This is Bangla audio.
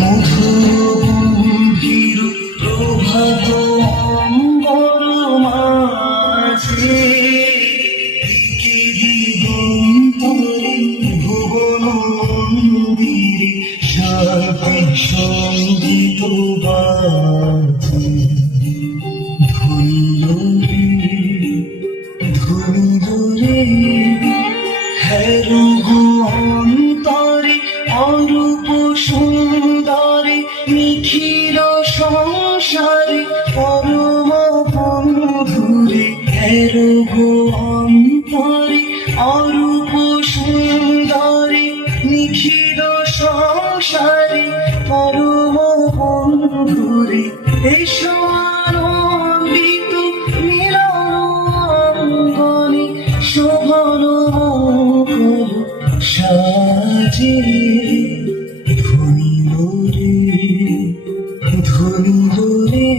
মধুগম্ভীর প্রভাত অম্বর মাঝে দিগন্তরে ভুবন মন্দিরে শান্তি সঙ্গীত বাজে। ধুলিল রে হেরুগু অন্তরে অরূপ সুন্দরে নিখিল সংসারে পরম বন্ধুরে। হেরুগু অন্তরে অরূপ সুন্দরে নিখিল সংসারে পরম বন্ধুরে। এসো আনন্দিত মিলনাঙ্গনে শোভন মুখর সাজে। ধুলিল রে